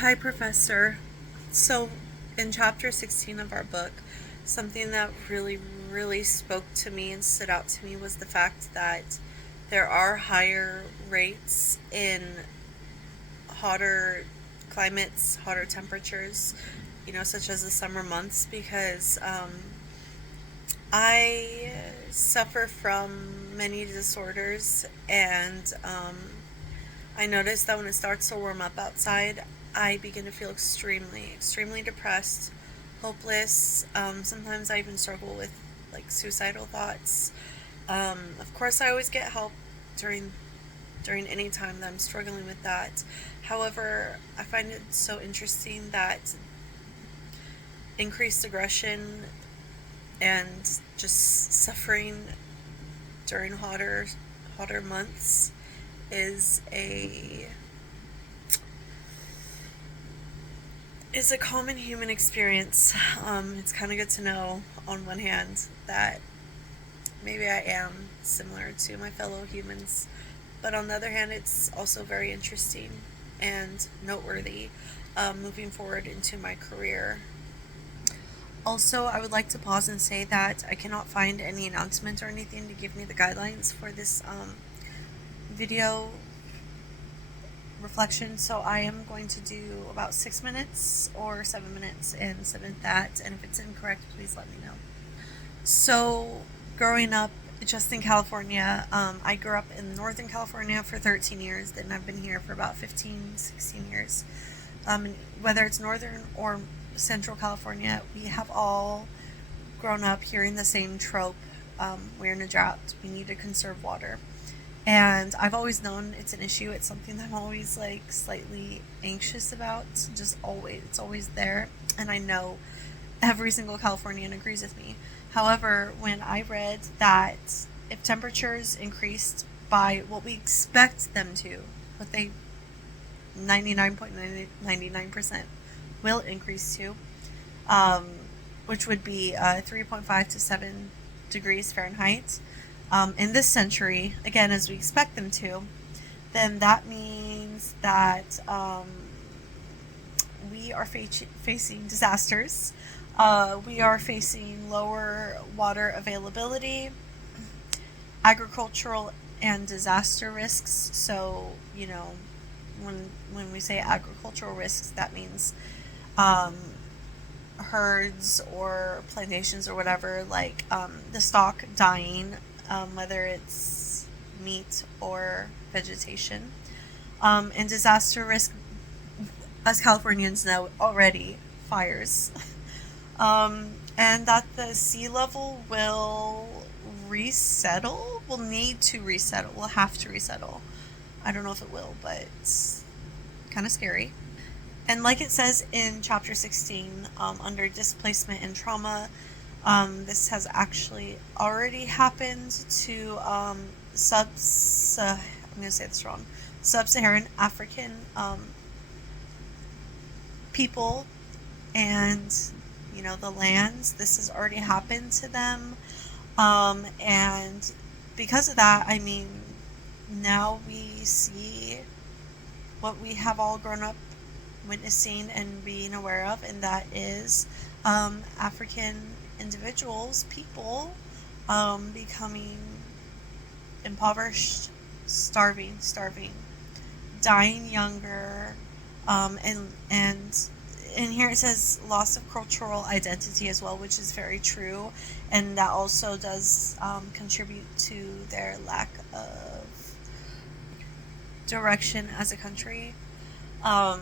Hi, Professor. So, in chapter 16 of our book, something that really spoke to me and stood out to me was the fact that there are higher rates in hotter climates, hotter temperatures, such as the summer months, because I suffer from many disorders, and I notice that when it starts to warm up outside, I begin to feel extremely depressed, hopeless. Sometimes I even struggle with like suicidal thoughts. Of course, I always get help during during any time that I'm struggling with that. However, I find it so interesting that increased aggression and just suffering during hotter months is a common human experience. It's kind of good to know, on one hand, that maybe I am similar to my fellow humans, but on the other hand, it's also very interesting and noteworthy moving forward into my career. Also, I would like to pause and say that I cannot find any announcement or anything to give me the guidelines for this video reflection, so I am going to do about 6 minutes or 7 minutes and submit that, and if it's incorrect, please let me know. So, growing up just in California, I grew up in Northern California for 13 years, then I've been here for about 15, 16 years. Whether it's Northern or Central California, we have all grown up hearing the same trope. We're in a drought, we need to conserve water. And I've always known it's an issue. It's something that I'm always like slightly anxious about. Just always, it's always there. And I know every single Californian agrees with me. However, when I read that if temperatures increased by what we expect them to, what they 99.99% will increase to, um, which would be 3.5 to 7 degrees Fahrenheit in this century, again, as we expect them to, then that means that we are facing disasters. We are facing lower water availability, agricultural and disaster risks. So, when we say agricultural risks, that means um, herds or plantations or whatever, like the stock dying, whether it's meat or vegetation. And disaster risk, as Californians know already, fires. And that the sea level will need to resettle, will have to resettle. I don't know if it will, but it's kind of scary. And like it says in chapter 16, under displacement and trauma, this has actually already happened to I'm going to say this wrong, sub-Saharan African people and, the lands. This has already happened to them. And because of that, I mean, now we see what we have all grown up witnessing and being aware of, and that is African individuals, people, becoming impoverished, starving, dying younger, and here it says loss of cultural identity as well, which is very true, and that also does contribute to their lack of direction as a country. Um,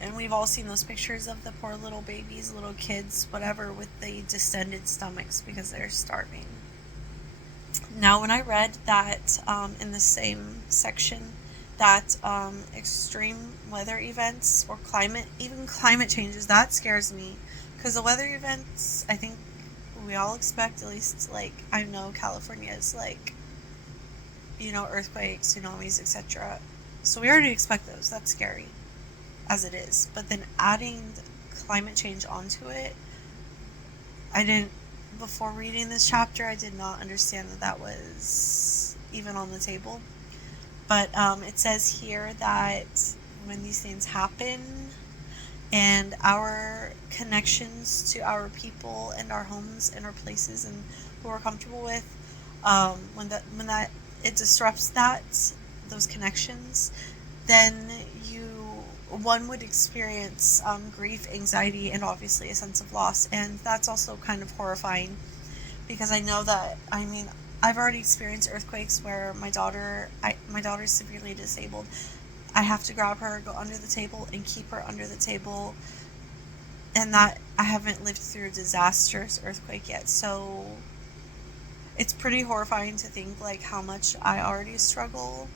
and we've all seen those pictures of the poor little babies, little kids, whatever, with the distended stomachs because they're starving. Now, when I read that in the same section, that extreme weather events or even climate changes, that scares me because the weather events, I think we all expect, at least, like, I know California is like, earthquakes, tsunamis, etc. So we already expect those. That's scary as it is. But then adding climate change onto it, I didn't, before reading this chapter, I did not understand that that was even on the table. But it says here that when these things happen, and our connections to our people and our homes and our places and who we're comfortable with, when that it disrupts those connections, then you one would experience grief, anxiety, and obviously a sense of loss, and that's also kind of horrifying because I know that, I mean, I've already experienced earthquakes where my daughter's severely disabled. I have to grab her, go under the table, and keep her under the table, and that I haven't lived through a disastrous earthquake yet. So it's pretty horrifying to think like how much I already struggle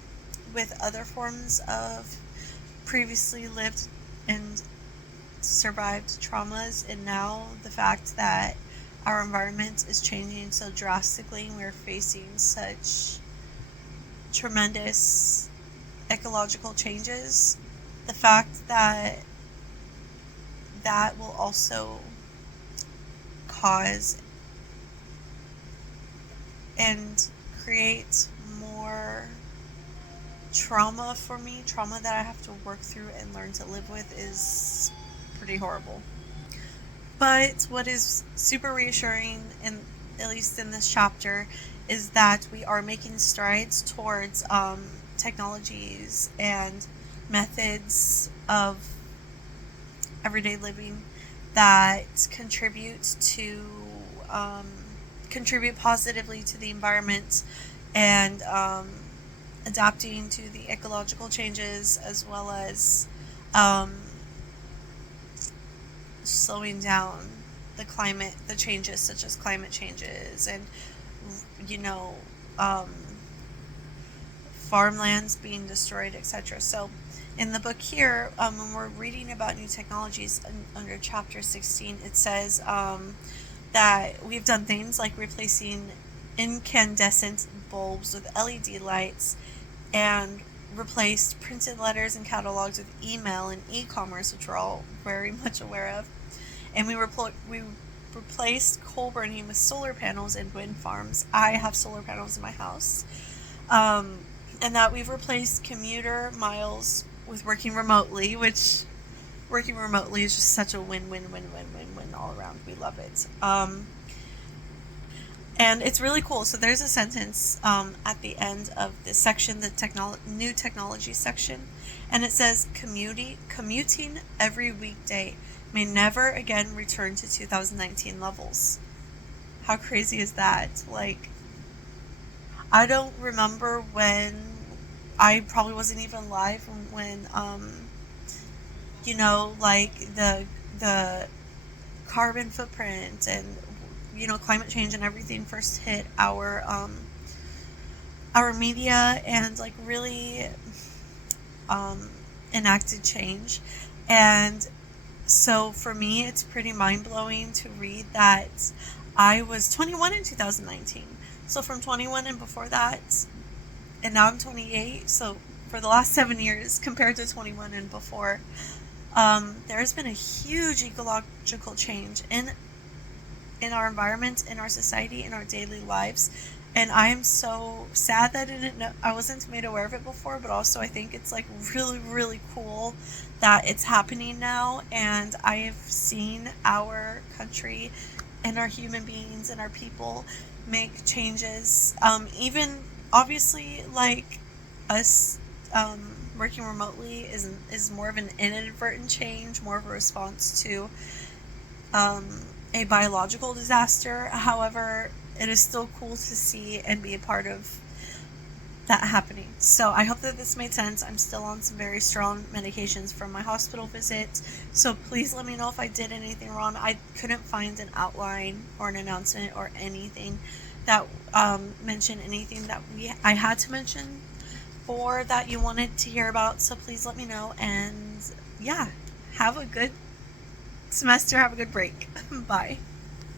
with other forms of previously lived and survived traumas, and now the fact that our environment is changing so drastically and we're facing such tremendous ecological changes, the fact that that will also cause and create more trauma for me, trauma that I have to work through and learn to live with, is pretty horrible. But what is super reassuring, in at least in this chapter, is that we are making strides towards technologies and methods of everyday living that um, contribute positively to the environment, and adapting to the ecological changes, as well as um, slowing down the changes, such as climate changes and, you know, um, farmlands being destroyed, etc. So, in the book here, when we're reading about new technologies under chapter 16, it says that we've done things like replacing incandescent bulbs with LED lights, and replaced printed letters and catalogs with email and e-commerce, which we're all very much aware of. And we replaced coal burning with solar panels and wind farms. I have solar panels in my house. Um, and that we've replaced commuter miles with working remotely, which working remotely is just such a win all around. We love it. And it's really cool. So there's a sentence at the end of this section, the new technology section, and it says, commuting every weekday may never again return to 2019 levels. How crazy is that? Like, I don't remember when, I probably wasn't even alive when like the carbon footprint and, climate change and everything first hit our media, and like really enacted change. And so for me, it's pretty mind-blowing to read that I was 21 in 2019. So from 21 and before that, and now I'm 28. So for the last 7 years compared to 21 and before, there's been a huge ecological change in our environment, in our society, in our daily lives. And I am so sad that I wasn't made aware of it before, but also I think it's like really, really cool that it's happening now. And I have seen our country and our human beings and our people make changes. Even obviously, like us working remotely is more of an inadvertent change, more of a response to a biological disaster. However, it is still cool to see and be a part of that happening. So I hope that this made sense. I'm still on some very strong medications from my hospital visit. So please let me know if I did anything wrong. I couldn't find an outline or an announcement or anything that mentioned anything that I had to mention or that you wanted to hear about. So please let me know. And yeah, have a good semester. Have a good break. Bye.